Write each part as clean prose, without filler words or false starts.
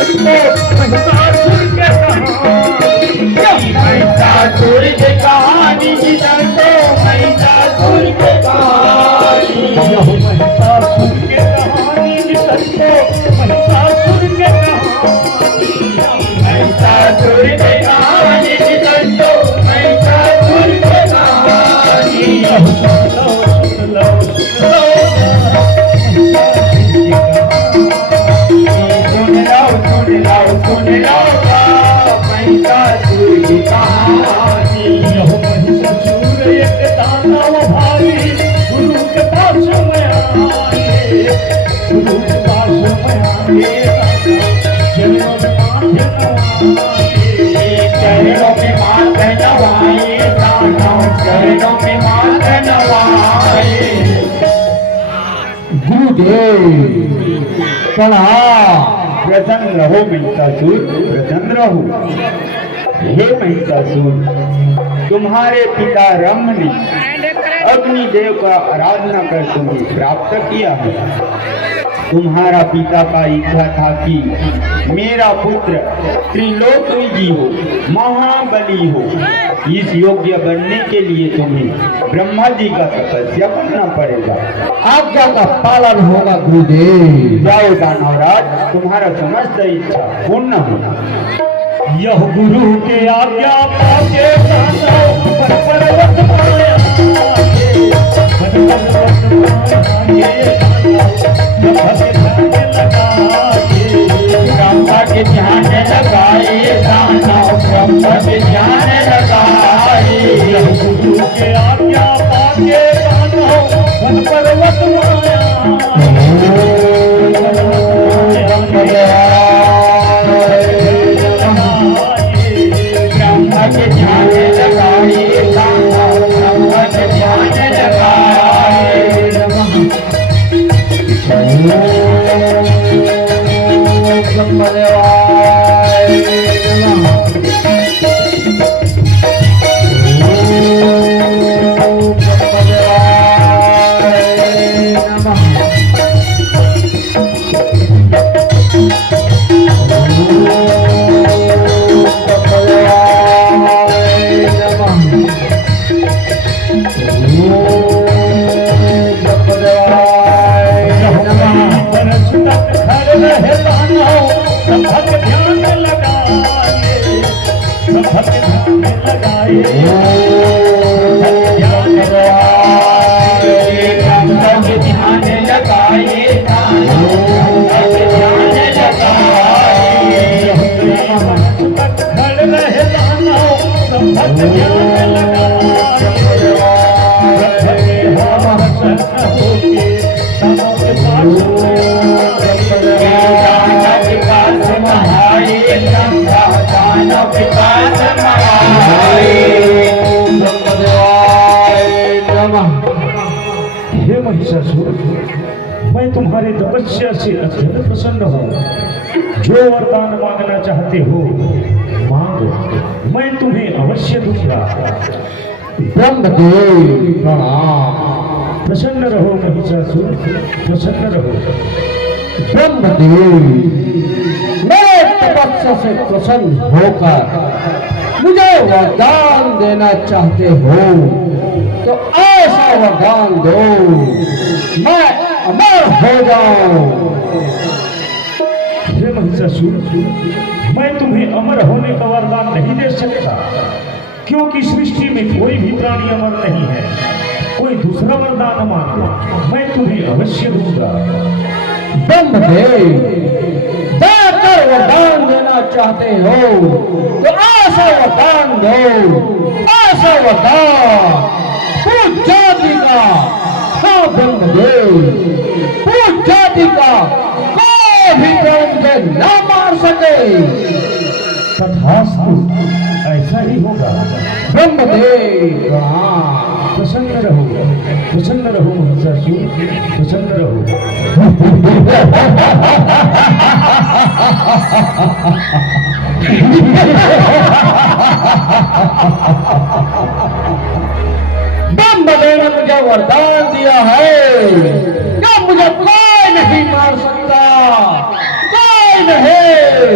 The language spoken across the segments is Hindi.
सकते महिषासुर के महिषासुर के कहानी तो महिषासुर के कहानी महिषासुर के कहानी सकते महिषासुर के कहानी महिषासुर के कहानी तो महिषासुर के कहानी सुन लो महिषासुर की कहानी महिषासुर एक दानव भाई गुरु के पास में आए गुरु के पास में आए चरणों में माथे नवाए चरणों में माथे नवाए गुरुदेव प्रणाम। प्रसन्न रहो महिषासुर, प्रसन्न रहो। हे महिषासुर, तुम्हारे पिता रम ने अग्निदेव का आराधना कर तुम्हें प्राप्त किया है। तुम्हारा पिता का इच्छा था कि मेरा पुत्र त्रिलोकी हो, महाबली हो। इस योग्य बनने के लिए तुम्हें ब्रह्मा जी का तपस्या करना पड़ेगा। आज्ञा का पालन होगा गुरुदेव। जाओ दानवराज, तुम्हारा समस्त इच्छा पूर्ण हो। यह गुरु के आज्ञा पाके पर्वत माया ब्रह्मा के ध्यान लगाए दानव ब्रह्मा के ध्यान लगाए। गुरु के आज्ञा पाके दानव पर्वत माया ब्रह्मा के ध्यान लगाए दानव ब्रह्मा के ध्यान लगाए। हे महिषासुर, मैं तुम्हारे तपस्या से अत्यंत प्रसन्न हूँ। जो वरदान मांगना चाहते हो मांगो, मैं तुम्हें अवश्य दूंगा। ब्रह्मदेव प्रणाम। प्रसन्न रहो महिषासुर, प्रसन्न रहो। ब्रह्मदेव, मेरे तपस्या से प्रसन्न होकर मुझे वरदान देना चाहते हो तो ऐसा वरदान दो मैं अमर हो जाऊं। हे महिषासुर, मैं तुम्हें अमर होने का वरदान नहीं दे सकता, क्योंकि सृष्टि में कोई भी प्राणी अमर नहीं है। कोई दूसरा वरदान मांगो, मैं तुम्हें अवश्य दूंगा। ब्रह्मदेव, देकर वरदान देना चाहते हो तो ऐसा वरदान दो, ऐसा वरदान पूज जाति का, हाँ ब्रह्मदेव, पूज जाति का कोई भी प्राणी मुझे न मार सके। तथास्तु, ऐसा ही होगा। ब्रह्मदेव हाँ। प्रसन्न रहो, प्रसन्न रहो महिषासुर, प्रसन्न रहो। ब्रह्मदेव ने मुझे वरदान दिया है कि मुझे कोई नहीं मार सकता, कोई नहीं।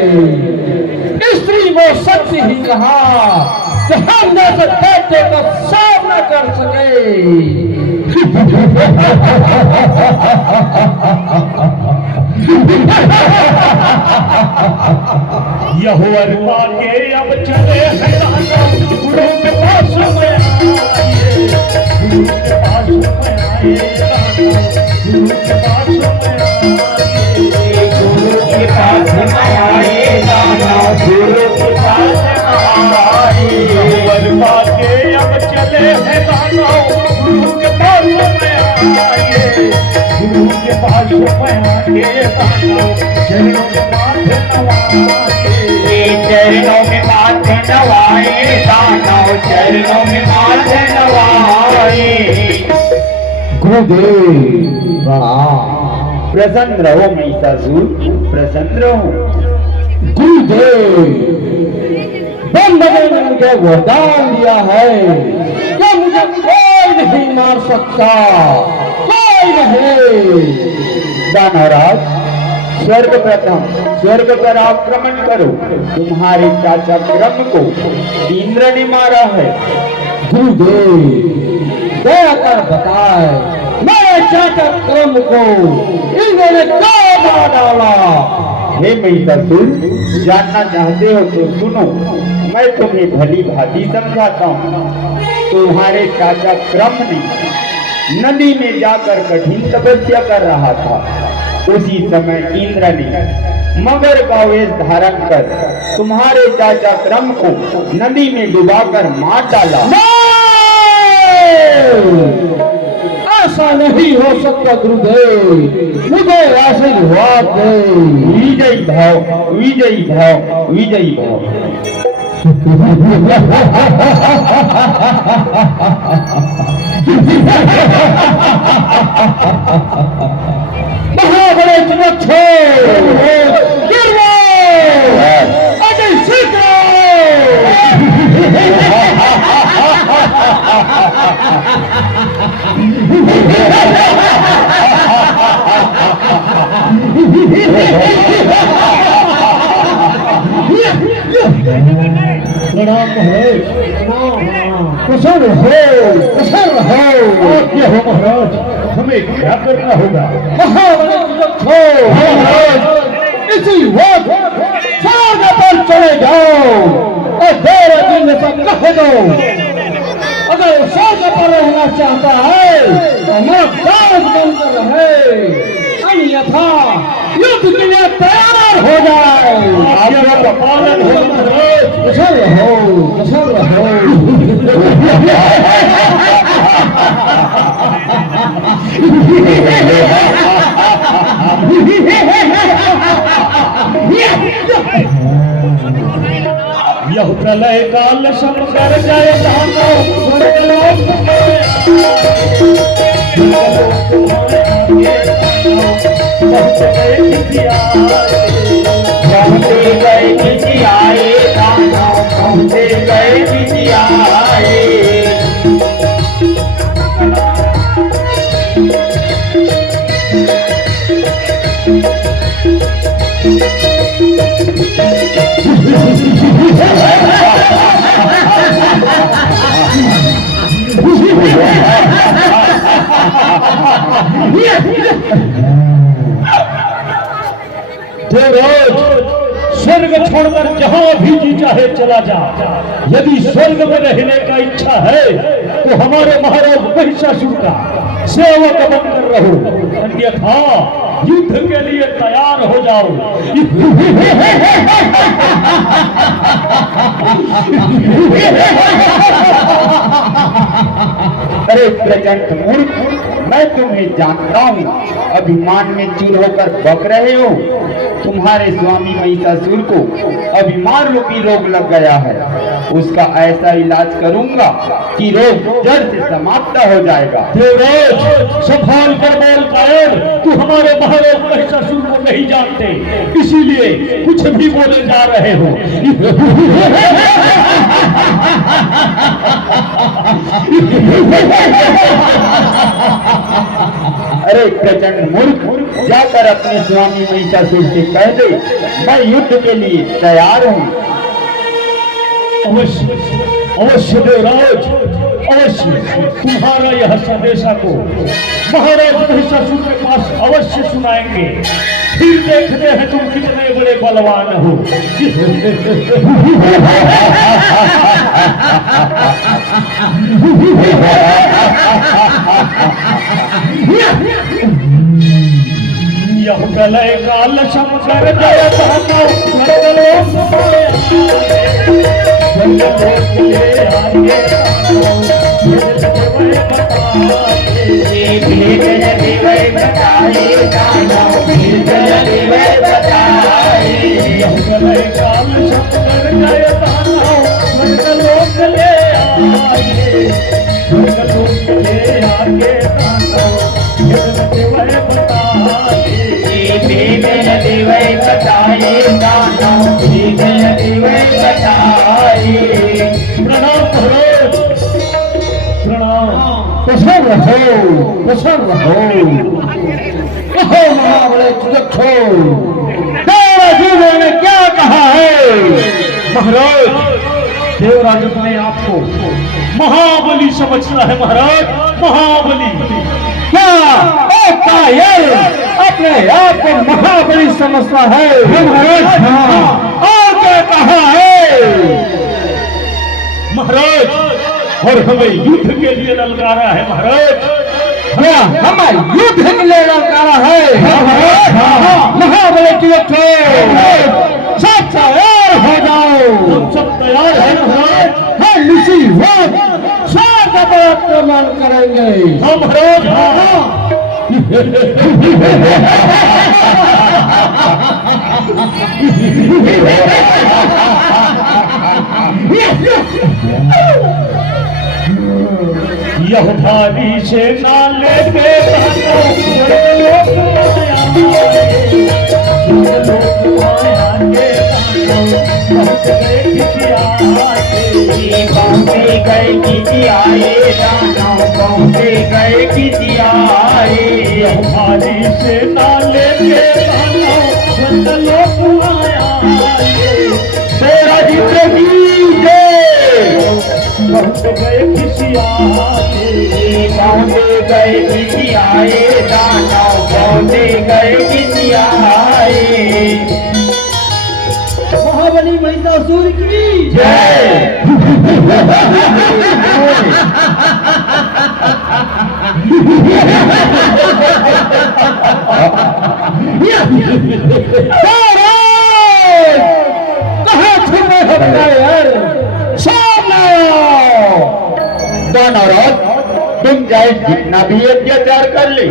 स्त्री वो सत्य ही कहा कि हम जैसे दैत्य का सामना कर सके। यहोवा के अब चले हैं दानव, गुरु के पास में आए, गुरु के पास में आए दानव, गुरु के पास में आए, गुरु के पास में आए दानव, गुरु के पास में आए। यहोवा के अब चले हैं दानव, गुरु के पास में आए, गुरु के पास में आए दानव, चरणों के माथे नवाए, चरणों में माथे नवाए दानव, चरणों में माथे नवाए। गुरुदेव प्रणाम। प्रसन्न रहो महिषासुर, प्रसन्न रहो। गुरुदेव ब्रह्मा ने मुझे वरदान दिया है कि मुझे कोई नहीं मार सकता, कोई नहीं। दानवराज, स्वर्ग प्रथम स्वर्ग पर आक्रमण करो। तुम्हारे चाचा ब्रह्म को इंद्र ने मारा है। गुरुदेव दया कर बताए, मेरे चाचा क्रम को इंद्र ने क्यों मार डाला? हे महिषासुर, जानना चाहते हो तो सुनो, मैं तुम्हें भली भांति समझाता हूँ। तुम्हारे चाचा क्रम ने नदी में जाकर कठिन तपस्या कर रहा था। उसी समय इंद्र ने मगर का वेश धारण कर तुम्हारे चाचा क्रम को नदी में डुबाकर मार डाला। ऐसा नहीं हो सकता गुरुदेव, मुझे आशीर्वाद दे। विजयी भाव, विजयी भाव, विजयी भाव। महाबले चमत्कार गिरवो, अजय सीखो। प्रणाम महाराज, कुशल हो, कुशल हो। क्या हो महाराज, हमें क्या करना होगा? महाबले महाराज, इसी वक्त स्वर्ग पर चले जाओ और देर दिन से कह दो, अगर स्वर्ग पर रहना चाहता है तो मैं दास बनकर रहे, अन्यथा युद्ध के लिए तैयार हो जाए। आज्ञा का पालन हो महाराज। कुशल रहो, कुशल रहो। यह प्रलय काल सम कर जाए दानव, स्वर्गलोक पहुँचे गए बिटियाए दानव, पहुँचे गए बिटियाए। स्वर्ग छोड़कर जहां भी जी चाहे चला जा। यदि स्वर्ग में रहने का इच्छा है तो हमारे महाराज महिषासुर का सेवक बनकर रहो, अन्यथा युद्ध के लिए तैयार हो जाओ। अरे प्रचंड मूर्ख, मैं तुम्हें जानता हूँ, अभिमान में चूर होकर बक रहे हो। तुम्हारे स्वामी महिषासुर को अभिमान रूपी रोग लग गया है। उसका ऐसा इलाज करूंगा कि रोग जड़ से समाप्त हो जाएगा। देवराज, संभाल कर बोल कायर, तू हमारे महाराज महिषासुर को नहीं जानते, इसीलिए कुछ भी बोले जा रहे हो। अरे प्रचंड मूर्ख, जाकर अपने स्वामी महिषासुर से कह दे मैं युद्ध के लिए तैयार हूँ। अवश्य अवश्य देवराज, अवश्य तुम्हारा यह संदेशा को महाराज महिषासुर के पास अवश्य सुनाएंगे। फिर देखते हैं तुम कितने बड़े बलवान हो। यह प्रलय काल शंकर जय ने क्या कहा है? महाराज, देवराज अपने आप को महाबली समझता है। महाराज, महाबली क्या कायल अपने आप को महाबली समझता है? महाराज, और क्या कहा है? महाराज, और हमें युद्ध के लिए ललकारा है। महाराज, हमें युद्ध के लिए ललकारा है। महाबली सब तैयार हो जाओ। हम सब तैयार हैं महाराज। हम इसी वक्त स्वर्ग पर आक्रमण करेंगे। हाँ महाराज, हाँ। यह भारी से नाले पे भारी से नाले पे तेरा जिंदगी बहुत गए किसी पहुंचे गए किसी आए दानव पहुंचे गए किसी आए। महाबली महिषासुर की जय। कहाँ छुपे हो यार? दानवराज, तुम चाहे जितना भी अत्याचार कर ले,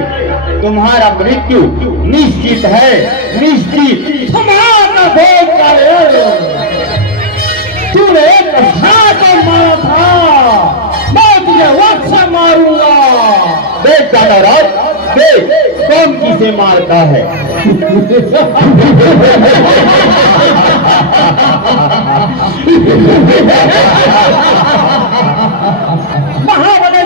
तुम्हारा मृत्यु निश्चित है, निश्चित। समाना भोग कायल, तूने एक हाथ मारा था, मैं तुझे वक्त से मारूंगा। देख दानवराज, देख कौन किसे मारता है। महाबली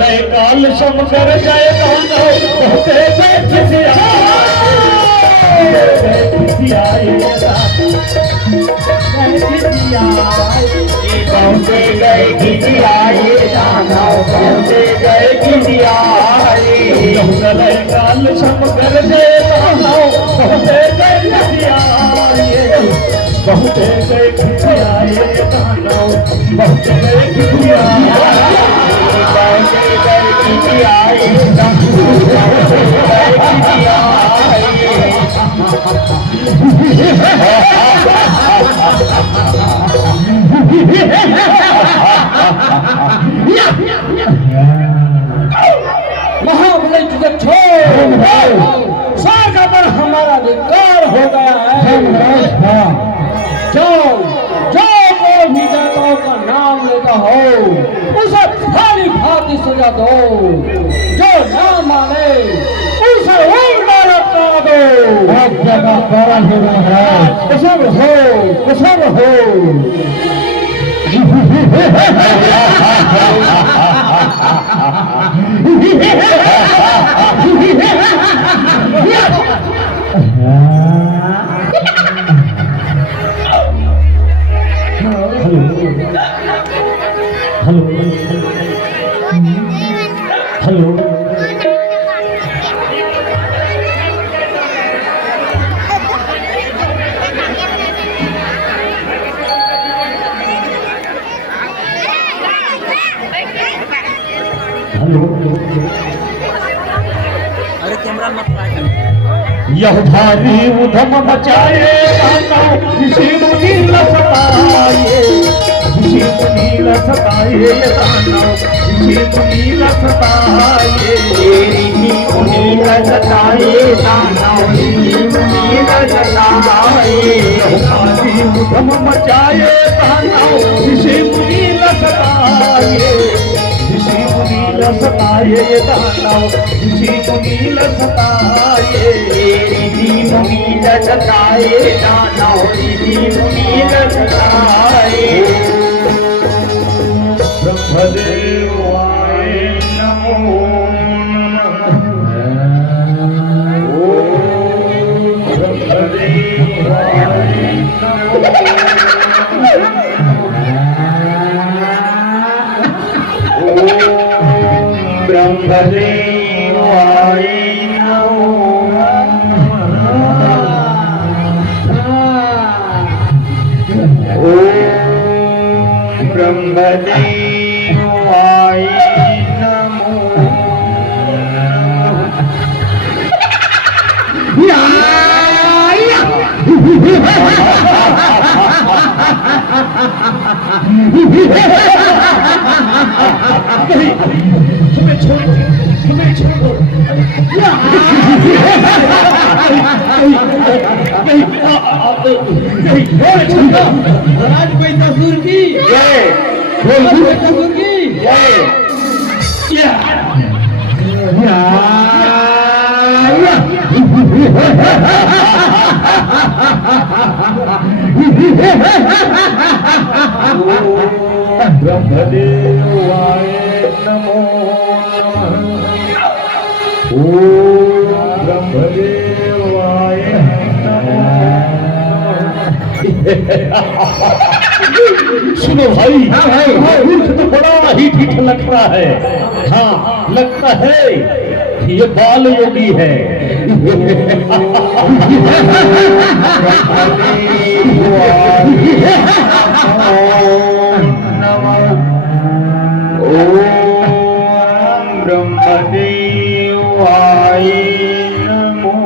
लय काल समकर जय दानव बहुते जय खिसियाए बहुते गए खिसियाए दानव बहुते गए खिसियाए लय काल समकर जय दानव बहुते जय खिसियाए बहुते गए खिसियाए दानव बहुते गए खिसियाए बहुते गए खिसियाए दानव बहुते गए महाबली जगत स्वर्ग पर हमारा अधिकार हो गया है। जो जो कोई भी देवताओं का नाम लेता हो उसे भारी भांति सजा दो, जो ना माने उसे उल्टा लटका दो। सब जगह कारण हो रहा है। कुशल हो हेलो हेलो अरे कैमरा मत यह भारी उधम मचाए ऋषि मुनि लसताए ऋषि मुनि लसताए ऋषि मुनि लसताए ऋषि मुनि लसताए दानव ऋषि मुनि लसताए भारी उधम मचाए ऋषि मुनि लसताए ऋषि मुनि लसताए दानव ऋषि मुनि लसताए ऋषि मुनि लसताए दानव ऋषि मुनि लसताए ब्रह्मदेवाय नमो नमः। ओम ब्रह्मदेवाय नमो ब्रह्मदेवाय नमो ओम ब्रह्मदेवाय नमो हमें छोड़ो हमें छोड़ो महाराज महिषासुर की जय महिषासुर की जय ब्रह्मदेवाय नमो नमः। ओम ब्रह्मदेवाय नमो नमः। सुनो भाई, मूर्ख तो बड़ा ही ठीक लगता है। हाँ लगता है ये बाल योगी है। ब्रह्मदेवाय नमो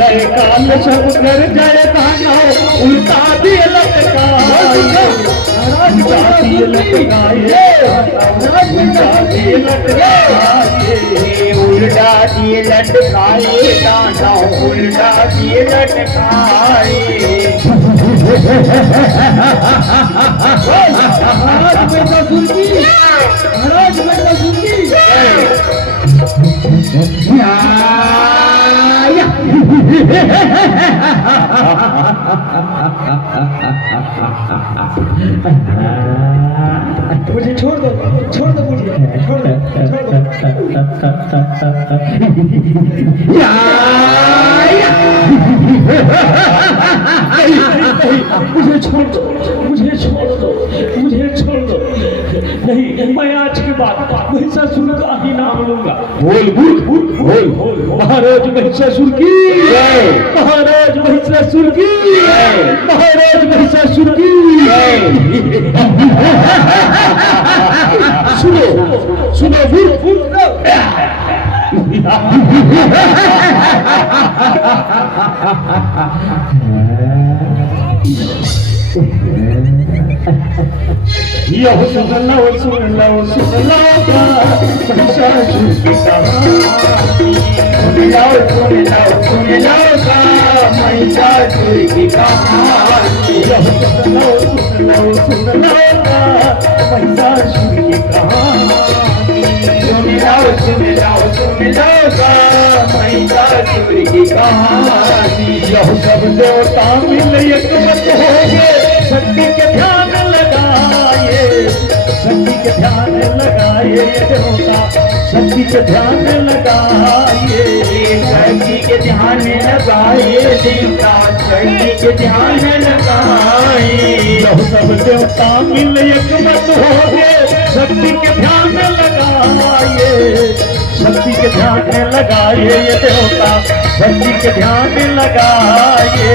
लय काल सब कर जय दानव उल्टा दिए लटकाए उल्टा दिए लटकाए उल्टा दिए लटकाए उल्टा दिए लटकाए दानव उल्टा दिए लटकाए महिषासुर की, महाराज महिषासुर की। मुझे छोड़ दो मुझे, छोड़ दो, छोड़ दो। मुझे छोड़ दो, मुझे छोड़ दो, मुझे छोड़ दो। नहीं, मैं आज के बाद महिषासुर का ही नाम लूंगा। बोल मूर्ख, बोल। महाराज महिषासुर की, महाराज महिषासुर की, महाराज महिषासुर की। सुनो सुनो मूर्ख, यह सुन लो महिषासुर की कहानी। सुन लो महिषासुर की कहानी। यह सुन लो महिषासुर की कहानी। सुन लो महिषासुर की कहानी। यह सब देवता मिल एक मत हो गए, शक्ति के ध्यान लगाए, शक्ति के ध्यान लगाए ये देवता, शक्ति के ध्यान लगाए, शक्ति के ध्यान लगाए देवता, शक्ति के ध्यान लगाए। यह सब देवता मिल एक मत हो गए, शक्ति के ध्यान लगाए, शक्ति के ध्यान लगाए ये देवता, शक्ति के ध्यान लगाए,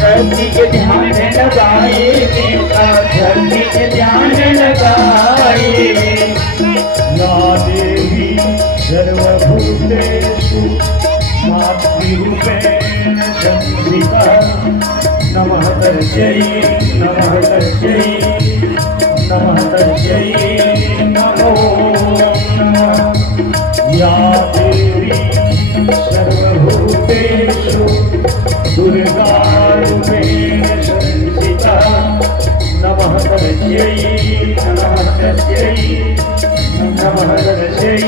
शक्ति के ध्यान लगाए देवता, शक्ति के ध्यान लगाए। या देवी सर्वभूतेषु मातृरूपेण संस्थिता, नमः तस्यै, नमः तस्यै, नमः तस्यै, नमो नमः। या देवी सर्वभूतेषु दुर्गारूपेण संस्थिता, नमः तस्यै, नमः तस्यै, नमः तस्यै,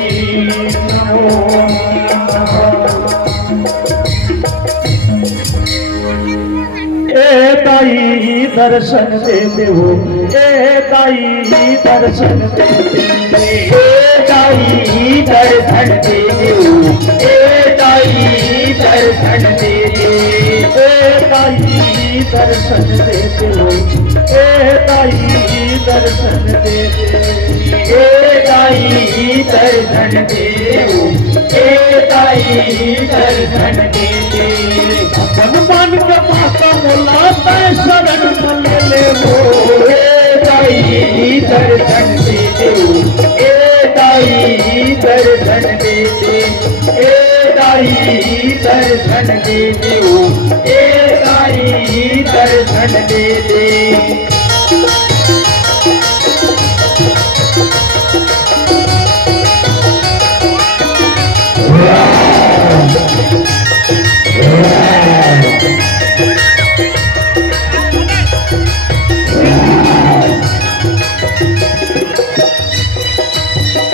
नमो नमः। ए ताई दर्शन देते हो, ए ताई दर्शन देते हो, ए ताई दर्शन दे दो, ए ताई दर्शन दे दे, ए ताई दर्शन देते हो, ए ताई दर्शन देते, ए ताई दर्शन दे दो, ए ताई दर्शन दे दे। हनुमान के माता बोलाता है शरण ले ले वो, ए ताई दर्शन दे दो, ए ताई दर्शन दे दे, ए ताई दर्शन दे दो, ए ताई दर्शन दे दे।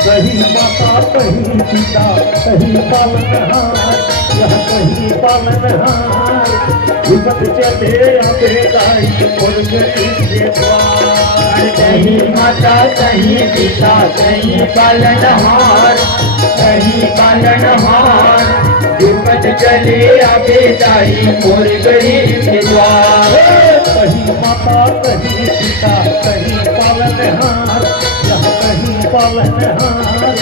कहीं माता कहीं पिता कहीं पालनहार, यह कहीं पालनहार, विपद चले आते दाई मुर्ग के द्वार। कहीं माता कहीं पिता कहीं पालनहार, कहीं पालनहार, विपद चले आवे दाई मोर गरीब के द्वार। कहीं माता कहीं पिता कहीं पालनहार, यह कहीं पालनहार,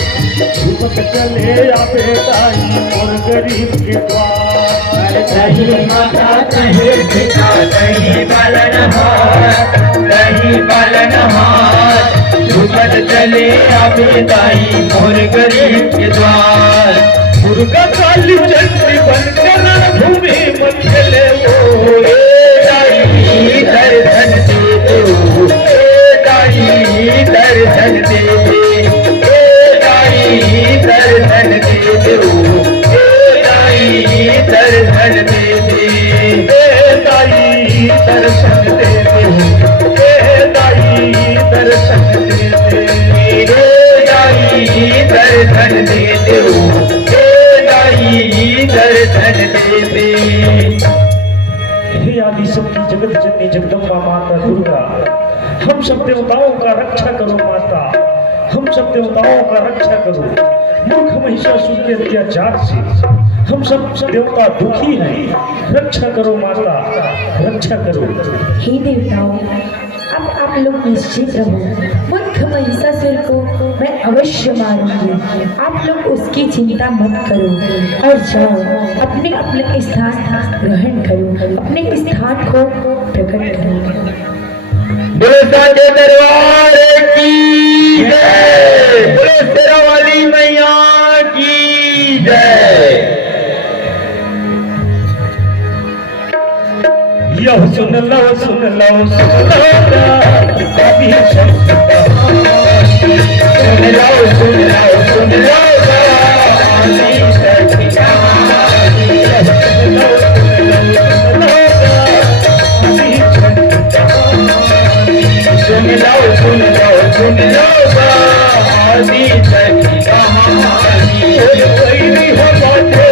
विपद चले आवे दाई मोर गरीब के द्वार। कहीं माता कहीं पिता कहीं पालनहार, कहीं पालनहार, विपद चले आवे दाई मोर गरीब के द्वार। दुर्गा काली चंडी बनकर भूमि बन चले वो, ए दाई दर्शन दे दो, ए दाई दर्शन दे दे, ए दाई दर्शन दे दो, ए दाई दर्शन दे दे, ए दाई दर्शन दे दे, ए दाई दर्शन दे दे। धन देवे। हे आदि शक्ति जगत जननी जगदम्बा माता दुर्गा, हम सब देवताओं का रक्षा करो माता, हम सब देवताओं का रक्षा करो। मूर्ख महिषासुर के अत्याचार से हम सब देवता दुखी हैं, रक्षा करो माता, रक्षा करो। हे देवताओं, अब आप लोग निश्चित रहो, मूर्ख महिषासुर को मैं अवश्य मारूंगी। आप लोग उसकी चिंता मत करो और जाओ अपने अपने स्थान ग्रहण करो, अपने स्थान को प्रकट करो। बोलो साचे दरबार की जय, बोलो शेरा वाली मैया की जय। यह सुन लो सुन लो सुन लो कभी सुन लो सुन लो सुन लो आदि शक्ति कहानी। सुन लो सुन लो सुन लो आदि शक्ति कहानी। कोई भी हो बाटे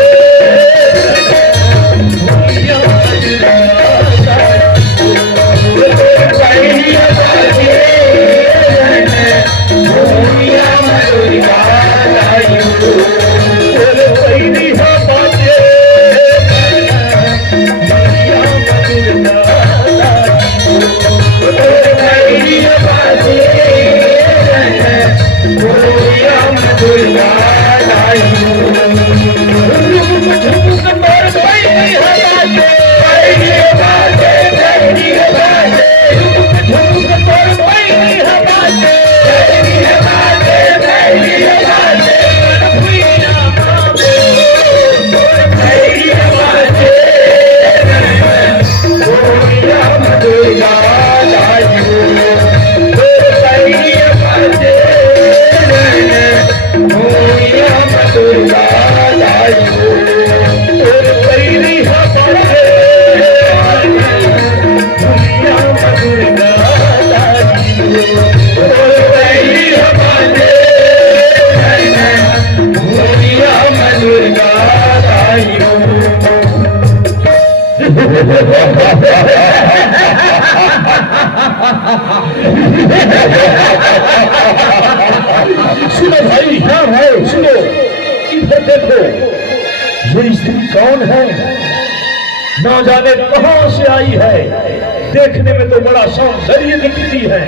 सुनो भाई, क्या है सुनो, इधर देखो, ये स्त्री कौन है? ना जाने कहां से आई है, देखने में तो बड़ा सौंदर्य दिखती है।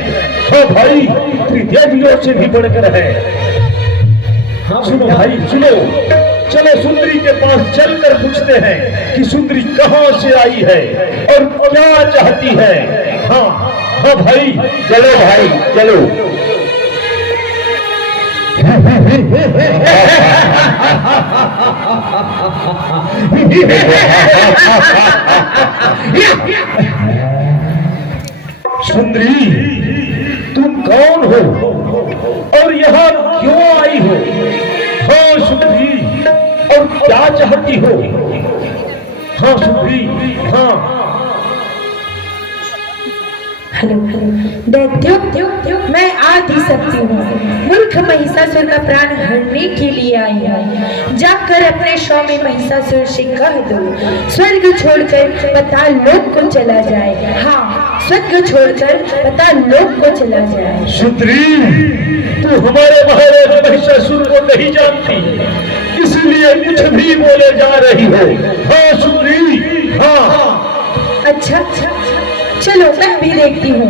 हाँ भाई, त्रिदेवियों से भी बढ़कर है। हाँ सुनो भाई सुनो, चलो सुंदरी के पास चलकर पूछते हैं कि सुंदरी कहां से आई है और क्या चाहती है। हाँ हाँ भाई, चलो भाई चलो। सुंदरी, तुम कौन हो और यहाँ क्यों आई हो? हाँ सुंदरी, और क्या चाहती हो? हाँ सुंदरी, हाँ। हेलो दैत्यो, मैं आदि शक्ति हूँ, मूर्ख महिषासुर का प्राण हरने के लिए आई हूँ। जाकर अपने स्वामी महिषासुर से कह दो स्वर्ग छोड़कर पाताल लोक को चला जाए। हाँ, स्वर्ग छोड़कर पाताल लोक को चला जाए। सुंदरी, तू हमारे महाराज महिषासुर को नहीं जानती, इसलिए कुछ भी बोले जा रही हो। हाँ सुंदरी, हाँ। अच्छा, चलो मैं भी देखती हूँ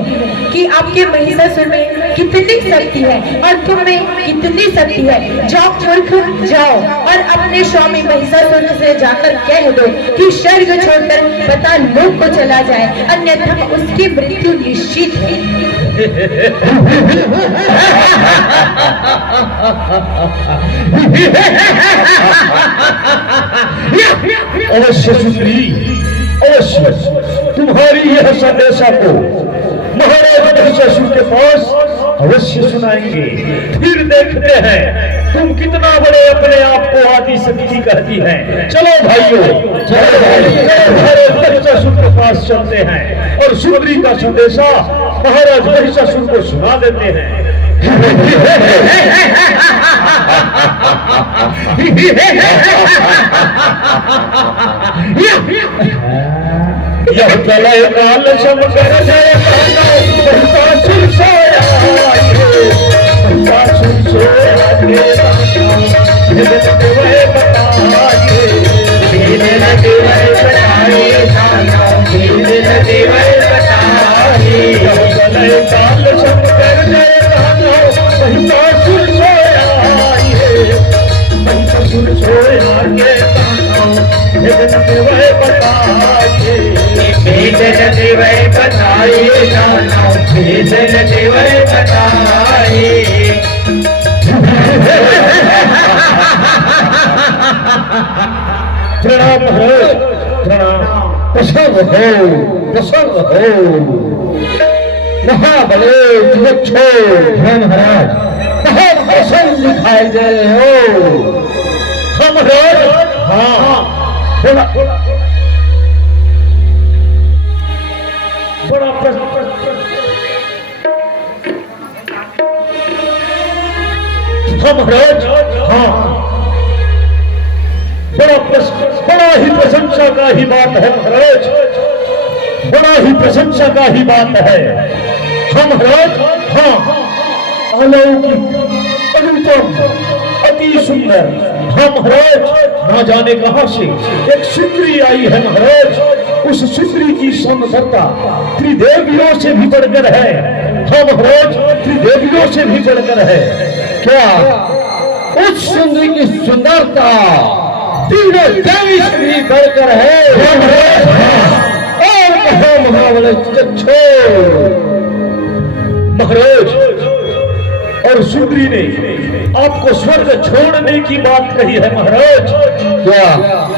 कि आपके महिषासुर में कितनी शक्ति है और तुम में कितनी शक्ति है। जाओ मूर्ख, जाओ और अपने स्वामी महिषासुर से जाकर कह दो कि स्वर्ग छोड़कर पाताल लोक को चला जाए, अन्यथा उसकी मृत्यु निश्चित है। अवश्य सुंदरी, अवश्य तुम्हारी यह संदेशा को महाराज महिषासुर के पास अवश्य सुनाएंगे। फिर देखते हैं तुम कितना बड़े अपने आप को आदि शक्ति कहती हैं। चलो भाइयों, चलो महाराज महिषासुर के पास चलते हैं और सुंदरी का संदेशा महाराज महिषासुर को सुना देते हैं। यह प्रलय काल सब कर जय महिषासुर सोया महिषासुर सोया प्रलय काल सब कर जय महिषासुर सोया महिषासुर सोया प्रणाम प्रणाम प्रसन्न हो महाबले जगच्छो है महाराज, बहुत प्रसन्न दिखाई दे रहे हो। हम महाराज, हाँ बड़ा हम महाराज, हाँ बड़ा ही प्रशंसा का ही बात है महाराज, बड़ा ही प्रशंसा का ही बात है। हम महाराज, हाँ अलौकिक अनुपम अति सुंदर, हम महाराज ना जाने कहां से एक सुंदरी आई है महाराज, उस सुंदरी की सुंदरता त्रिदेवियों से भी बढ़कर है। हम महाराज त्रिदेवियों से भी बढ़कर है। क्या उस सुंदरी की सुंदरता तीनों देवी से भी बढ़कर है? और कहो महाबले जगच्छो महाराज, और सुंदरी ने आपको स्वर्ग छोड़ने की बात कही है महाराज। क्या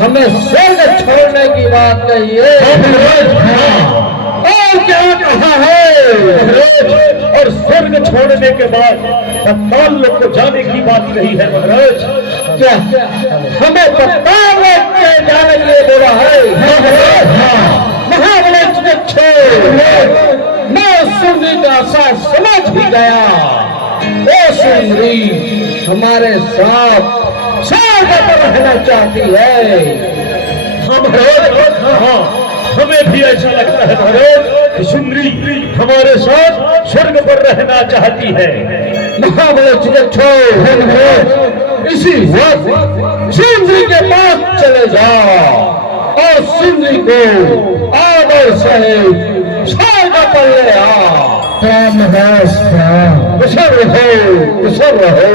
हमें स्वर्ग छोड़ने की बात कही है? और क्या कहा है महाराज? और स्वर्ग छोड़ने के बाद पाताल लोक को जाने की बात कही है महाराज। क्या हमें पाताल लोक के जाने के लिए बोला है? महाबले जगच्छो मैं सुंदरी का साथ समझ भी गया। ओ सुंदरी हमारे साथ स्वर्ग पर रहना चाहती है। हाँ महाराज, हाँ हमें भी ऐसा लगता है महाराज कि सुंदरी हमारे साथ स्वर्ग पर रहना चाहती है। महाबले जगच्छो इसी वक्त सुंदरी के पास चले जाओ और सुंदरी को आदर से स्वर्ग पर ले आओ। कुशल रहो, कुशल रहो।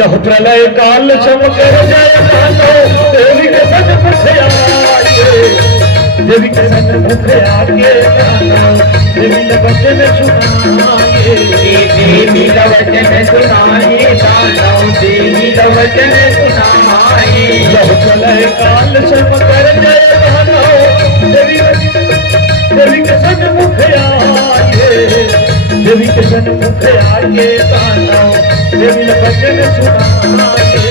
यह प्रलय काल चमकर जय मानो देवी के सन्मुख से आइए, देवी के सन्मुख आके देवी लवचन सुनाइए, देवी लवचन सुनाइए, दानव देवी लवचन सुनाइए। यह प्रलय काल चमकर जय मानो देवी के सन्मुख आइए, देवी के सन्मुख आइए, दानव देवी लवचन सुनाइए,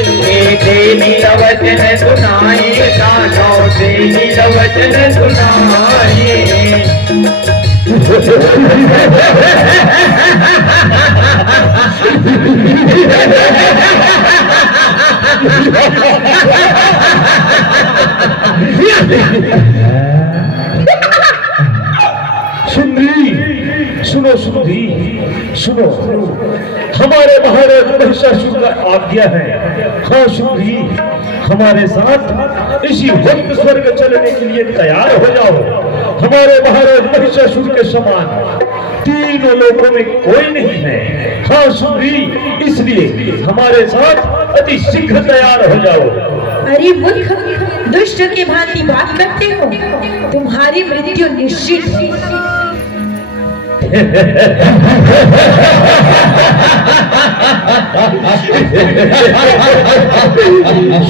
देवी लवचन सुनाइए, दानव देवी लवचन सुनाइए। सुंदरी सुनो, सुंदरी सुनो, हमारे महाराज महिषासुर का आज्ञा है। हाँ सुंदरी हमारे साथ इसी वक्त स्वर्ग चलने के लिए तैयार हो जाओ। हमारे महाराज महिषासुर के समान तीनों लोगों में कोई नहीं है। हाँ सुंदरी इसलिए हमारे साथ अति शीघ्र तैयार हो जाओ। अरे मूर्ख, दुष्ट की भांति बात करते हो, तुम्हारी मृत्यु निश्चित है।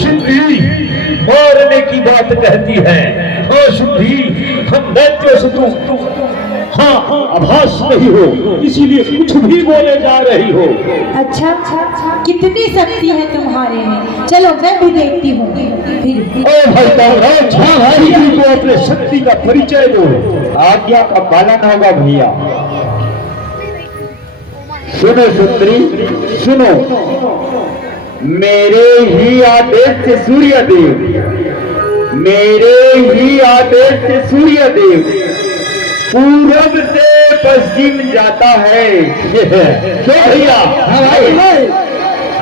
सुंदरी मारने की बात कहती है। हाँ सुंदरी हम दैत्यों से तुम हाँ आभास नहीं हो, इसीलिए कुछ भी बोले जा रही हो। अच्छा, कितनी शक्ति है तुम्हारे में, चलो मैं भी देखती हूँ। ओ भाई कामराज, सुंदरी को अपने शक्ति का परिचय दो। आज्ञा का पालन होगा भैया। सुनो सुंदरी, सुनो। मेरे ही आदेश से सूर्यदेव, मेरे ही आदेश से सूर्यदेव पूरब से पश्चिम जाता है। क्यों भैया?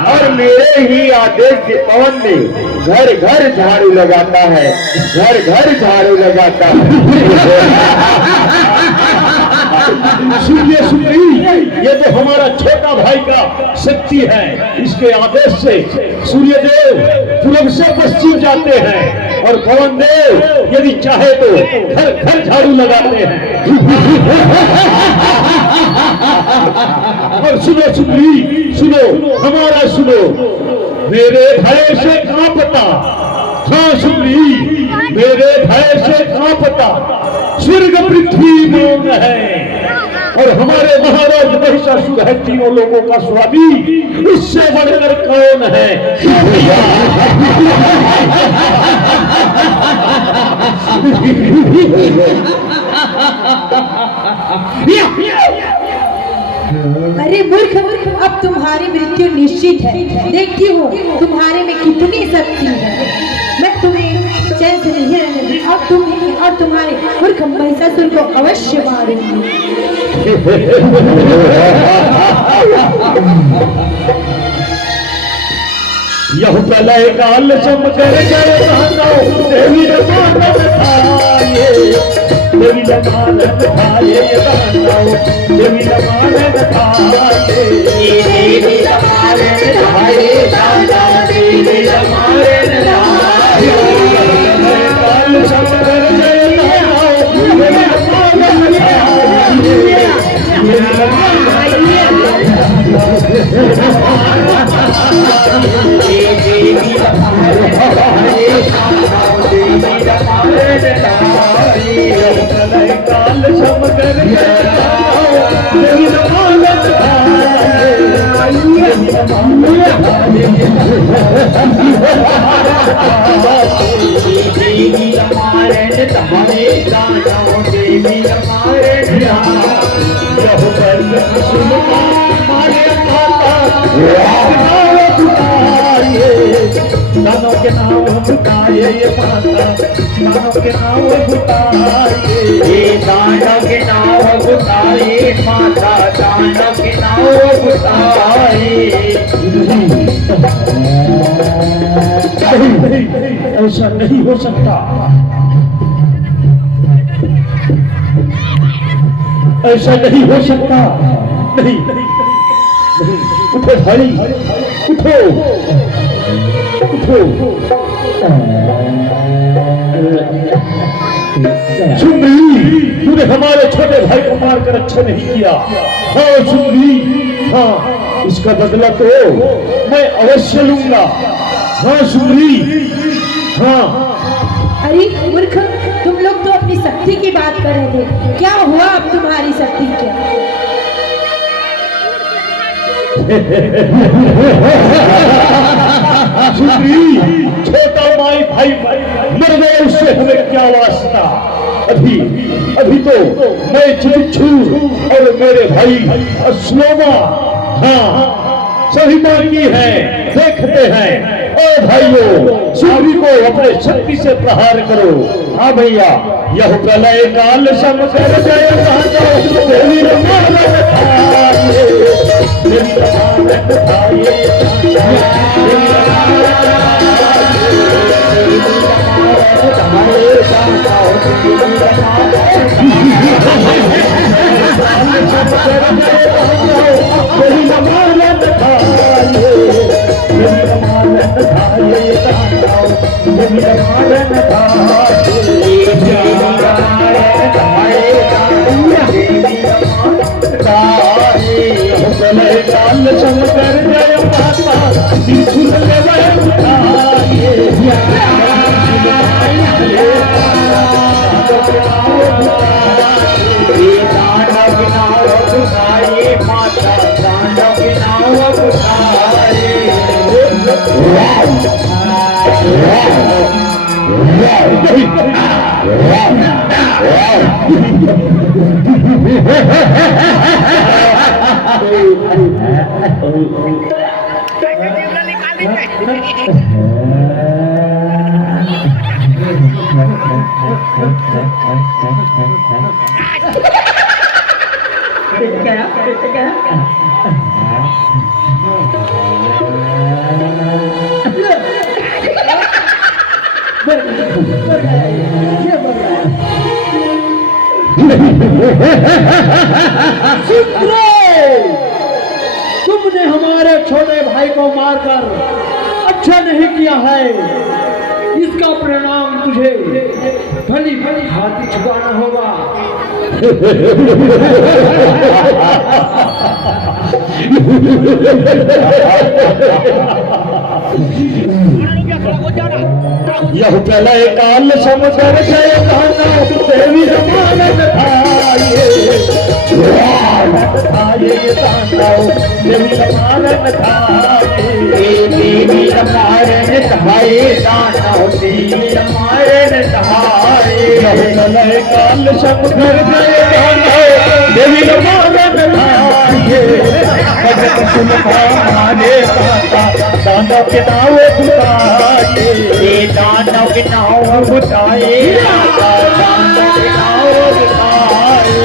और मेरे ही आदेश से पवन देव घर घर झाड़ू लगाता है, घर घर झाड़ू लगाता है। सुनिए सुंदरी, ये तो हमारा छोटा भाई का शक्ति है। इसके आदेश से सूर्यदेव पूरब से पश्चिम जाते हैं और पवन देव यदि चाहे तो घर घर झाड़ू लगाते हैं। और सुनो सुंदरी, सुनो हमारा सुनो, मेरे भय से कांपता, हाँ सुंदरी, मेरे भय से कांपता स्वर्ग पृथ्वी मौन है। और हमारे महाराज महिषासुर है तीनों लोगों का स्वामी, इससे बढ़कर कौन है? अरे मूर्ख, अब तुम्हारी मृत्यु निश्चित है। देखती हूँ तुम्हारे में कितनी शक्ति है। मैं तुम्हें चैन से नहीं रहूंगी और तुम्हें और तुम्हारे मूर्ख महिषासुर को अवश्य मारूंगी। यह प्रलय काल चमकर जय मानव देवी रमानव थाये, देवी रमानव थाये मानव, देवी रमानव थाये, देवी रमानव थाये मानव, देवी रमानव थाये। प्रलय काल चमकर जय मानव देवी रमानव थाये, देवी रमानव दानों के नाम बुताए ये माता, दानों के नाम बुताए, ये दानों के नाम बुताए माता, दानों के नाम बुताए। ऐसा नहीं हो सकता, ऐसा नहीं हो सकता। नहीं उठो भाई, उठो सुंदरी, तूने हमारे छोटे भाई को मारकर अच्छा नहीं किया। हाँ सुंदरी, हाँ इसका बदला तो मैं अवश्य लूंगा। हाँ सुंदरी, हाँ। अरे मूर्ख, तुम लोग तो अपनी शक्ति की बात कर रहे थे। क्या हुआ अब तुम्हारी शक्ति? क्या सुंदरी, छोटा माई भाई मर गए, उससे हमें क्या वास्ता? अभी तो मैं चिकित्सु और मेरे भाई अस्लोमा, हाँ सभी बाकी हैं, देखते हैं। ओ भाइयों, सूर्य को अपने शक्ति से प्रहार करो। हाँ भैया, यह प्रलय काल समकर जय मानव देवी रमानव थाये, देवी रमानव थाये, देवी तुमने हमारे छोटे भाई को मारकर अच्छा नहीं किया है। इसका परिणाम तुझे भली भली हाथी चुकाना होगा। यह प्रलय काल समुद्र जय गाना देवी रमानन थाये तांडव देवी रमानन थाये देवी रमानन थाये तांडव देवी रमानन थाये यह प्रलय काल समुद्र जय गाना देवी रमानन थाये भगत सुनता माने पाता दानव के नाव बुताए दानव के नाव बुताए दानव के नाव बुताए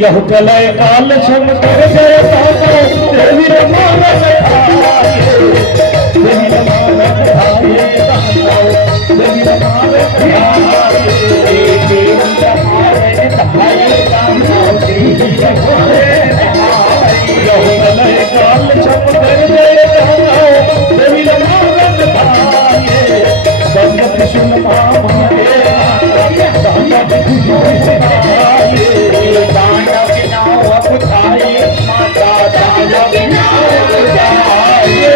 यह प्रलय काल समुद्र जय गाना देवी रमानन थाये देवी रमानन थाये देवी रमानन थाये देवी रमानन थाये देवी रमानन थाये यह प्रलय काल समुद्र जय गाना देवी रमानन थाये भगत सुनता माने दानव के नाव बुताए माता दानव के नाव बुताए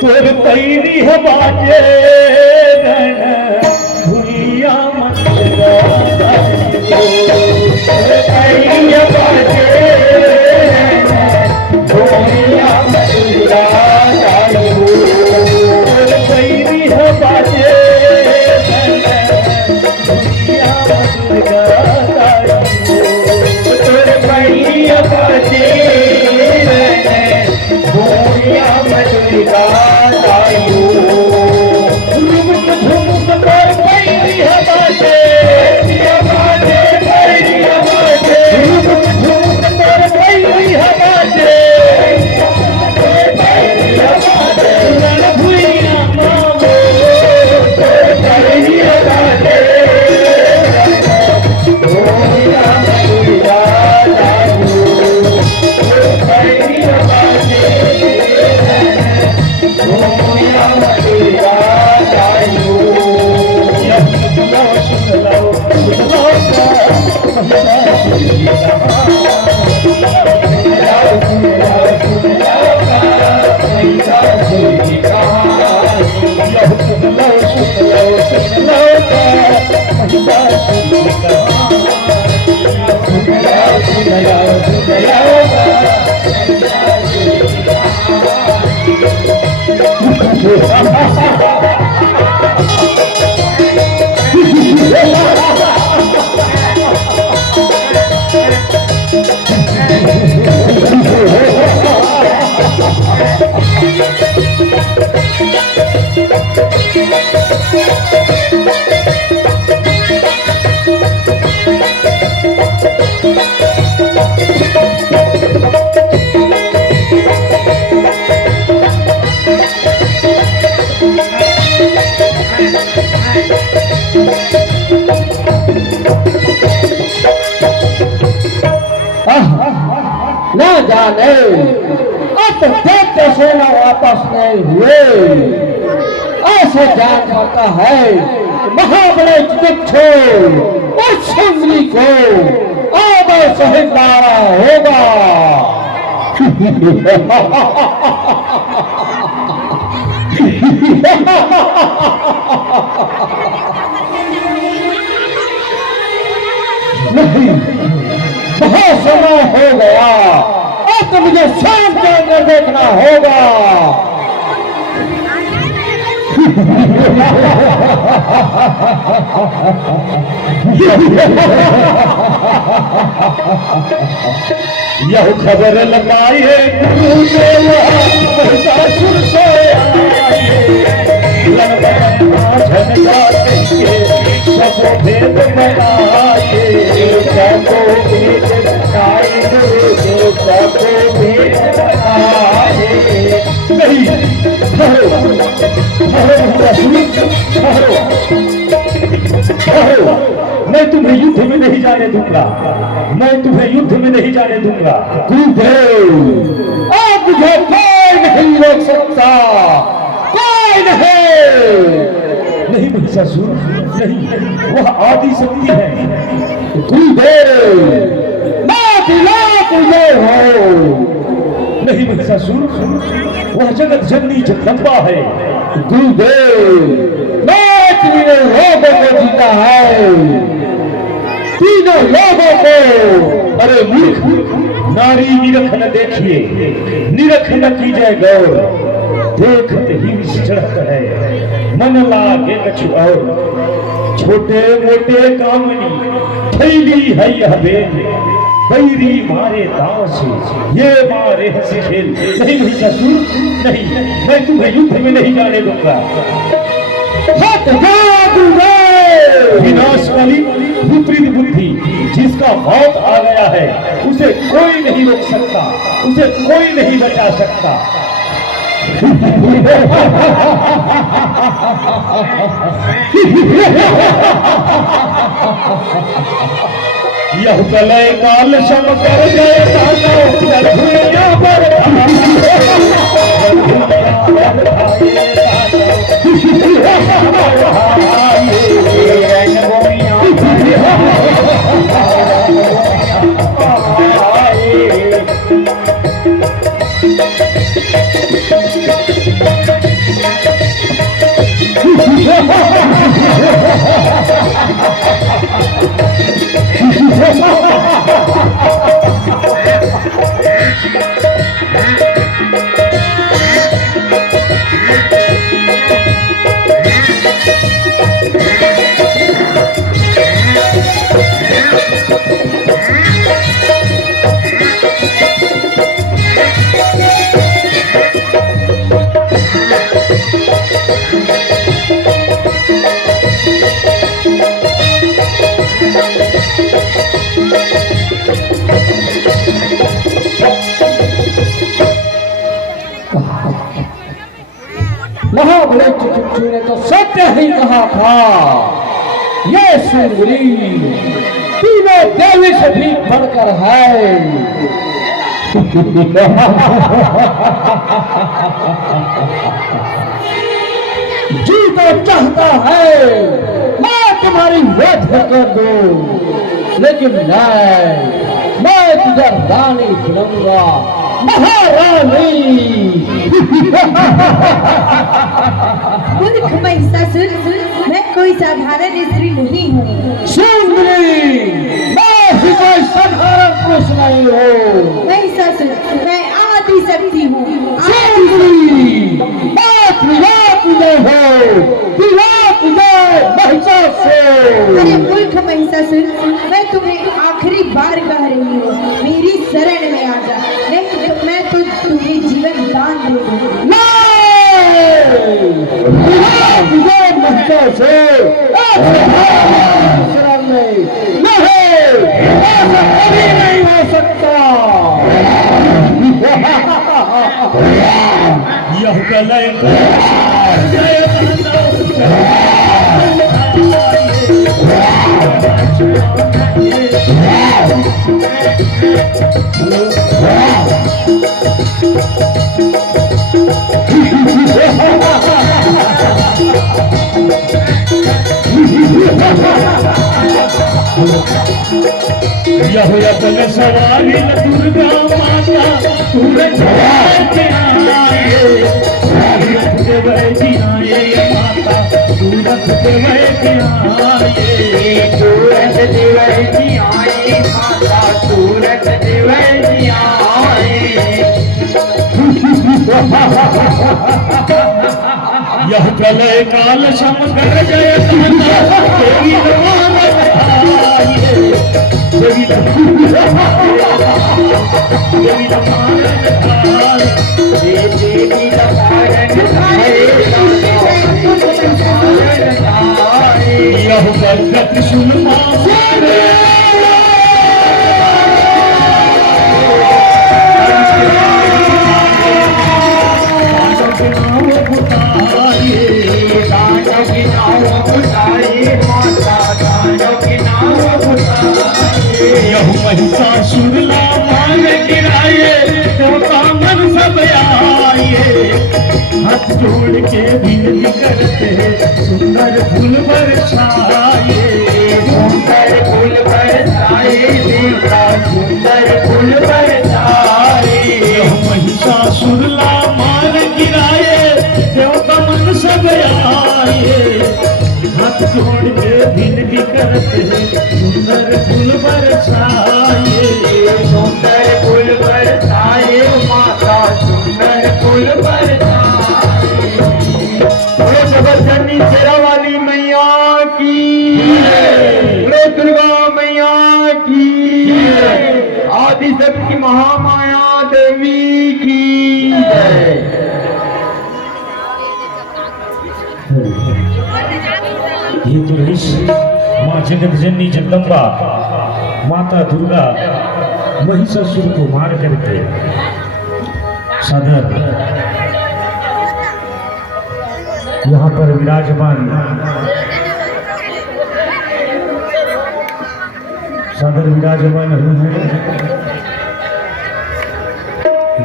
तोर पैरी है बाजे भूलिया मंदिरा तोर पैरी है बाजे भूलिया मंदिरा तोर पैरी है बाजे भूलिया मंदिरा तोर पैरी है बाजे भूलिया मंदिरा सुन लो महिषासुर की न जाने अब तक कैसे न वापस नहीं हुए। ऐसे जान पड़ता है महाबले चिकित्सो उस सुंदरी को अब सहित लाना होगा। नहीं, बहुत समय हो गया, अब तो मुझे शाम के अंदर देखना होगा। यह खबर लगाई है गुरुदेव महिषासुर से सब भेद बनाए, सबको भेद बनाए, सबको भेद बनाए। नहीं, ठहरो, मैं तुम्हें युद्ध में नहीं जाने दूंगा, मैं तुम्हें युद्ध में नहीं जाने दूंगा। गुरुदेव, अब मुझे कोई नहीं रोक सकता, कोई नहीं। नहीं महिषासुर, नहीं, वह आदि शक्ति है। गुरुदेव, मैं दिला तुझे हो। नहीं महिषासुर, वह जगत जननी जगदम्बा है। गुरुदेव, मैं तीनों लोगों को जीता है, तीनों लोगों को। अरे मूर्ख, नारी निरख न देखिए, निरख न कीजिए गौर, देखते ही विचढ़त है मन लागे कछु और। छोटे मोटे कामनी थैली है यह बेल, बैरी मारे दांव से ये मारे हंस खेल। नहीं महिषासुर, नहीं, मैं तुम्हें युद्ध में नहीं जाने दूंगा। विनाशकाली विपरीत बुद्धि जिसका मौत आ गया है, उसे कोई नहीं रोक सकता, उसे कोई नहीं बचा सकता। यह प्रलय काल सम कर गए दुनिया पर। महाबले चिकित्सु ने तो सत्य ही कहा था, ये सुंदरी तीनों देवी से भी बढ़कर है। जी तो चाहता है मैं तुम्हारी वध कर दूं, लेकिन मैं तुझे रानी बनूंगा, महारानी। मूर्ख महिषासुर, मैं कोई साधारण स्त्री नहीं हूँ। सुंदरी, मैं भी कोई साधारण पुरुष नहीं हूँ। महिषासुर, मैं आदि शक्ति हूँ। सुंदरी, मातृजय हो, दिवाजय महिषासुर। अरे मूर्ख महिषासुर, मैं तुम्हें आखिरी बार कह रही हूँ, मेरी शरण में आ जा, नहीं तो मैं तो तुम्हें जीवन दान दे दूँ। दिवाजय महिषासुर, शरण में नहीं, ऐसा कभी नहीं हो सकता। यह कलय यह अपने सवारी दुर्गा माता तुरंत माता तुरंत यह प्रलय काल शंकर जय देवी यह भगत सुनमा यह महिषासुर मान गिराए देवता मन सब आए हाथ जोड़ के विनती करते सुंदर फूल बरसाए सुंदर फूल बरसाए देवता सुंदर फूल बरसाए यह महिषासुर मान गिराए देवता मन सब आए हाथ जोड़ के विनती करते सुंदर फूल बरसाए सुंदर फूल बरसाए माता सुंदर फूल बरसाए जबरदस्ती शेरा वाली मैया की, दुर्गा मैया की, आदि शक्ति महामाया देवी की जय। ये तो ऋष माँ जगत जननी जगदम्बा माता दुर्गा महिषासुर को मार करके सदर यहाँ पर विराजमान सदर विराजमान हुए हैं।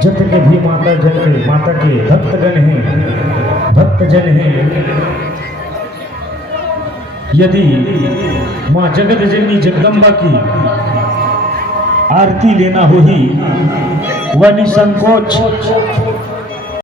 जितने भी माता के भक्तगण हैं, भक्तजन हैं, यदि माँ जगत जननी जगदम्बा की आरती लेना हो ही वह निसंकोच